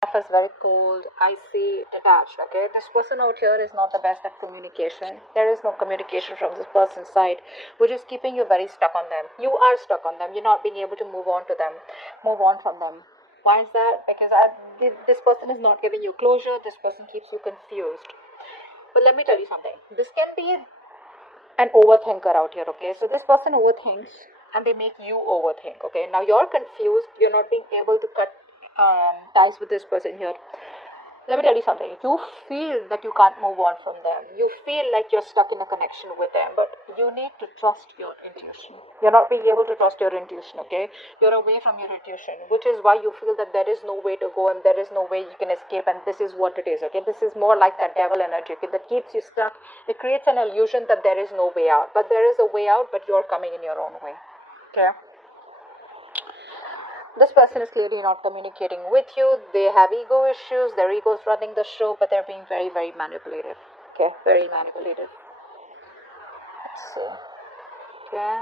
is very cold, icy, detached. Okay, this person out here is not the best at communication. There is no communication from this person's side, which is keeping you very stuck on them. You are stuck on them. You're not being able to move on to them, move on from them. Why is that? Because this person is not giving you closure. This person keeps you confused. But let me tell you something. This can be an overthinker out here. Okay, so this person overthinks and they make you overthink. Okay, now you're confused. You're not being able to cut ties with this person here. Let me tell you something. You feel that you can't move on from them. You feel like you're stuck in a connection with them, but you need to trust your intuition. You're not being able to trust your intuition, okay? You're away from your intuition, which is why you feel that there is no way to go and there is no way you can escape, and this is what it is, okay? This is more like that devil energy, okay, that keeps you stuck. It creates an illusion that there is no way out, but there is a way out, but you're coming in your own way, okay? This person is clearly not communicating with you. They have ego issues. Their ego is running the show, but they're being very, very manipulative. Okay, very manipulative. Let's see. Okay.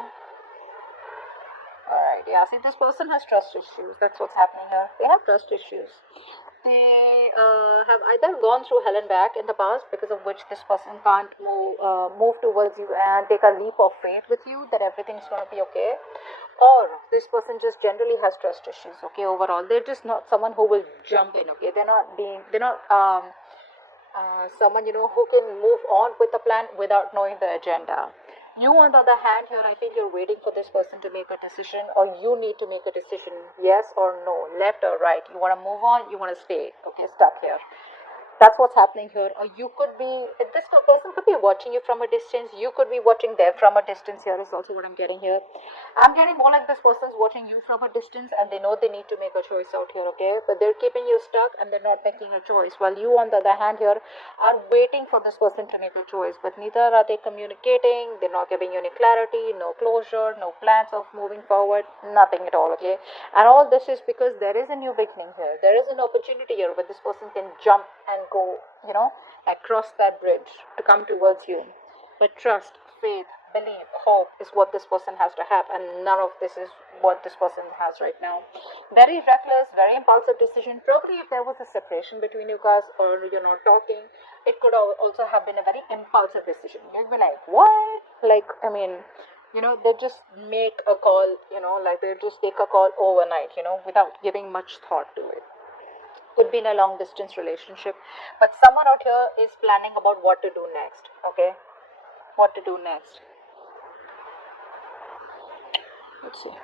Alright, yeah, see, this person has trust issues. That's what's happening here. They have trust issues. They have either gone through hell and back in the past, because of which this person can't move towards you and take a leap of faith with you that everything's going to be okay, or this person just generally has trust issues. Okay, overall they're just not someone who will jump in. Okay, they're not someone, who can move on with the plan without knowing the agenda. You, on the other hand, here I think you're waiting for this person to make a decision, or you need to make a decision, yes or no, left or right. You want to move on, you want to stay, okay, stuck here. That's what's happening here. Or you could be, this person could be watching you from a distance. You could be watching them from a distance. Here is also what I'm getting here. I'm getting more like this person's watching you from a distance and they know they need to make a choice out here, okay? But they're keeping you stuck and they're not making a choice. While you, on the other hand, here are waiting for this person to make a choice. But neither are they communicating. They're not giving you any clarity, no closure, no plans of moving forward, nothing at all, okay? And all this is because there is a new beginning here. There is an opportunity here where this person can jump and go, across that bridge to come towards you. But trust, faith, believe, hope is what this person has to have, and none of this is what this person has right now. Very reckless, very impulsive decision. Probably if there was a separation between you guys or you're not talking, it could also have been a very impulsive decision. You'd be like, what? Like, I mean, they just make a call, like they just take a call overnight, without giving much thought to it. Could be in a long distance relationship, but someone out here is planning about what to do next, okay? What to do next. Let's see.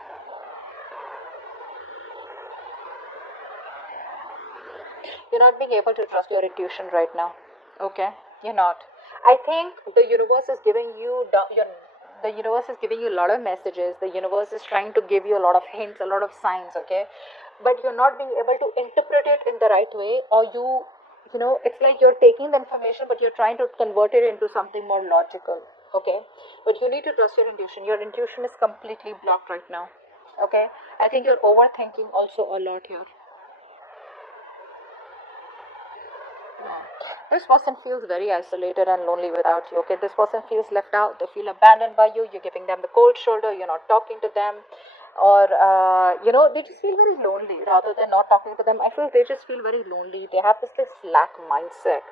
You're not being able to trust your intuition right now, okay? You're not. I think the universe is giving you the universe is giving you a lot of messages. The universe is trying to give you a lot of hints, a lot of signs, okay? But you're not being able to interpret it in the right way, or it's like you're taking the information but you're trying to convert it into something more logical, okay? But you need to trust your intuition. Your intuition is completely blocked right now, okay? I think you're overthinking also a lot here. This person feels very isolated and lonely without you, okay? This person feels left out. They feel abandoned by you. You're giving them the cold shoulder. You're not talking to them. Or, they just feel very lonely rather than not talking to them. I feel they just feel very lonely. They have this slack mindset.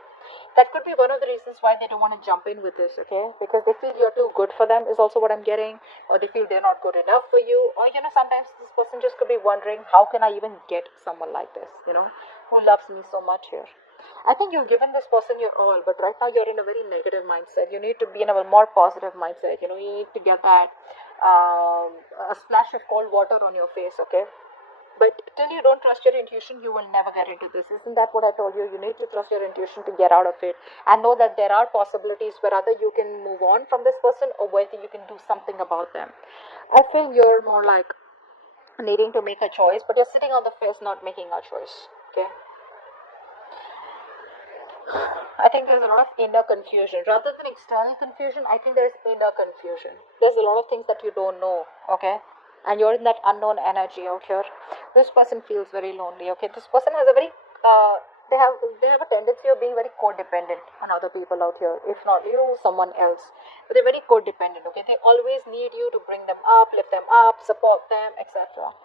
That could be one of the reasons why they don't want to jump in with this, okay? Because they feel you're too good for them, is also what I'm getting. Or they feel they're not good enough for you. Or, sometimes this person just could be wondering, how can I even get someone like this, who loves me so much here? I think you've given this person your all, but right now you're in a very negative mindset. You need to be in a more positive mindset. You need to get that a splash of cold water on your face, okay? But till you don't trust your intuition, you will never get into this. Isn't that what I told you? You need to trust your intuition to get out of it and know that there are possibilities where either you can move on from this person or whether you can do something about them. I feel you're more like needing to make a choice, but you're sitting on the fence not making a choice, okay? I think there's a lot of inner confusion. Rather than external confusion, I think there's inner confusion. There's a lot of things that you don't know, okay? And you're in that unknown energy out here. This person feels very lonely, okay? This person has a very, they have a tendency of being very codependent on other people out here. If not you, someone else. But they're very codependent, okay? They always need you to bring them up, lift them up, support them, etc.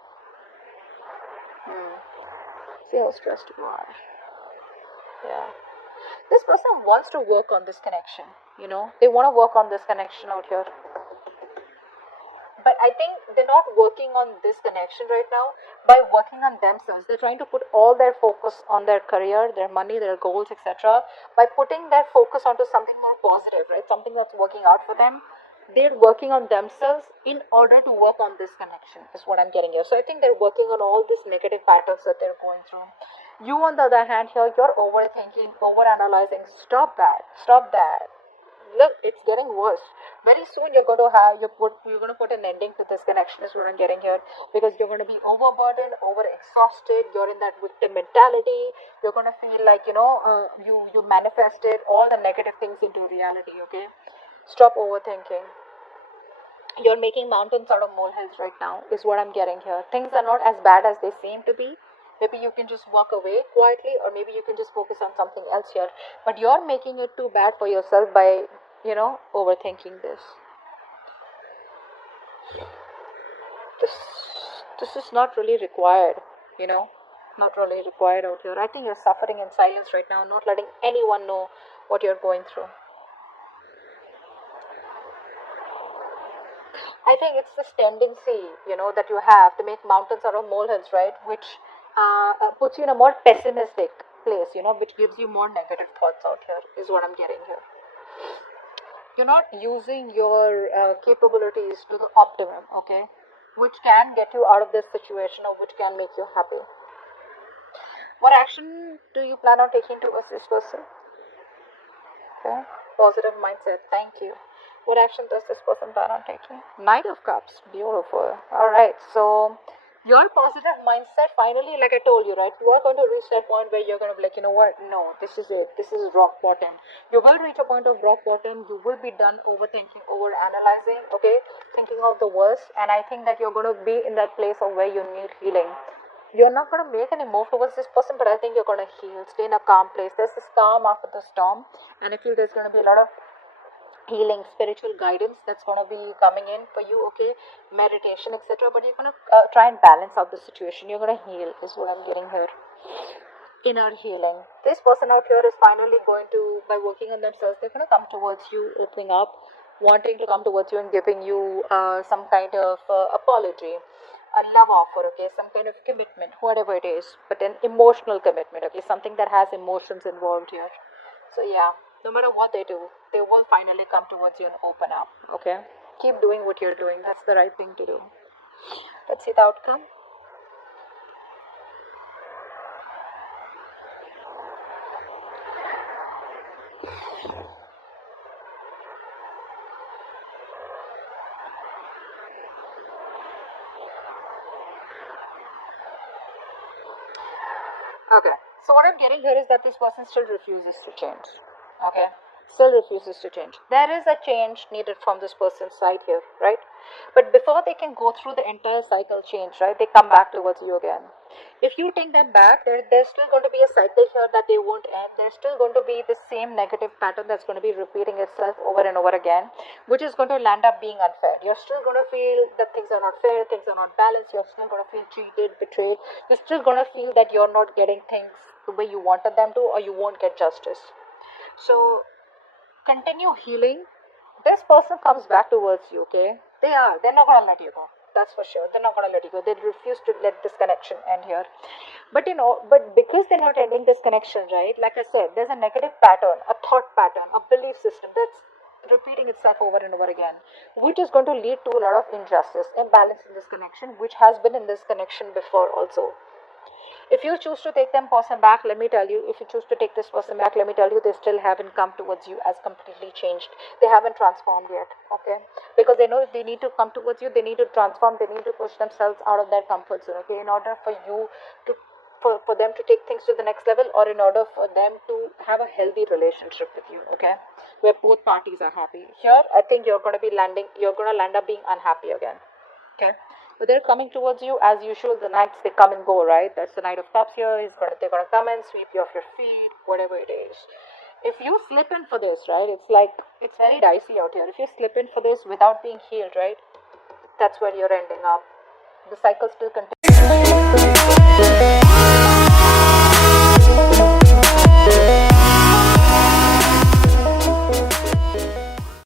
See how stressed you are. Yeah. This person wants to work on this connection, They want to work on this connection out here. But I think they're not working on this connection right now by working on themselves. They're trying to put all their focus on their career, their money, their goals, etc. By putting their focus onto something more positive, right? Something that's working out for them. They're working on themselves in order to work on this connection, is what I'm getting here. So I think they're working on all these negative patterns that they're going through. You, on the other hand, here, you're overthinking, overanalyzing. Stop that. Stop that. Look, it's getting worse. Very soon you're going to put an ending to this connection, is what I'm getting here, because you're going to be overburdened, over exhausted. You're in that victim mentality. You're going to feel like you manifested all the negative things into reality. Okay, stop overthinking. You're making mountains out of molehills right now, is what I'm getting here. Things are not as bad as they seem to be. Maybe you can just walk away quietly, or maybe you can just focus on something else here. But you're making it too bad for yourself by, overthinking this. This is not really required, not really required out here. I think you're suffering in silence right now, not letting anyone know what you're going through. I think it's this tendency, that you have to make mountains out of molehills, right? Which puts you in a more pessimistic place, which gives you more negative thoughts out here, is what I'm getting here. You're not using your capabilities to the optimum, okay? Which can get you out of this situation, or which can make you happy. What action do you plan on taking towards this person? Okay, positive mindset, thank you. What action does this person plan on taking? Knight of Cups, beautiful. Alright, so your positive mindset, finally, like I told you, right, you are going to reach that point where you're going to be like, you know what, no, this is it, this is rock bottom. You will reach a point of rock bottom. You will be done overthinking, over analyzing, okay, thinking of the worst. And I think that you're going to be in that place of where you need healing. You're not going to make any move towards this person, but I think you're going to heal, stay in a calm place. There's this calm after the storm, and I feel there's going to be a lot of healing, spiritual guidance that's going to be coming in for you, okay, meditation, etc. But you're going to try and balance out the situation. You're going to heal, is what I'm getting here. Inner healing. This person out here is finally going to, by working on themselves, they're going to come towards you, opening up, wanting to come towards you and giving you some kind of apology, a love offer, okay, some kind of commitment, whatever it is, but an emotional commitment, okay, something that has emotions involved here. So yeah, no matter what they do, they will finally come towards you and open up, okay? Keep doing what you're doing. That's the right thing to do. Let's see the outcome. Okay, so what I'm getting here is that this person still refuses to change, okay? Still refuses to change. There is a change needed from this person's side here, right? But before they can go through the entire cycle change, right, they come back towards you again. If you take them back, there's still going to be a cycle here that they won't end. There's still going to be the same negative pattern that's going to be repeating itself over and over again, which is going to land up being unfair. You're still going to feel that things are not fair, things are not balanced. You're still going to feel cheated, betrayed. You're still going to feel that you're not getting things the way you wanted them to, or you won't get justice. So continue healing. This person comes back towards you, okay? They're not going to let you go. That's for sure. They're not going to let you go. They refuse to let this connection end here. But because they're not ending this connection, right? Like I said, there's a negative pattern, a thought pattern, a belief system that's repeating itself over and over again, which is going to lead to a lot of injustice, imbalance in this connection, which has been in this connection before also. If you choose to take them person back, let me tell you, if you choose to take this person back, let me tell you, they still haven't come towards you as completely changed. They haven't transformed yet, okay? Because they know if they need to come towards you, they need to transform, they need to push themselves out of their comfort zone, okay? In order for you to, for them to take things to the next level, or in order for them to have a healthy relationship with you, okay? Where both parties are happy. Here, I think you're going to land up being unhappy again, okay? But they're coming towards you as usual. The knights, they come and go, right? That's the Knight of Cups here. They're gonna come and sweep you off your feet, whatever it is. If you slip in for this, right, it's very dicey out here. If you slip in for this without being healed, right, that's where you're ending up. The cycle still continues.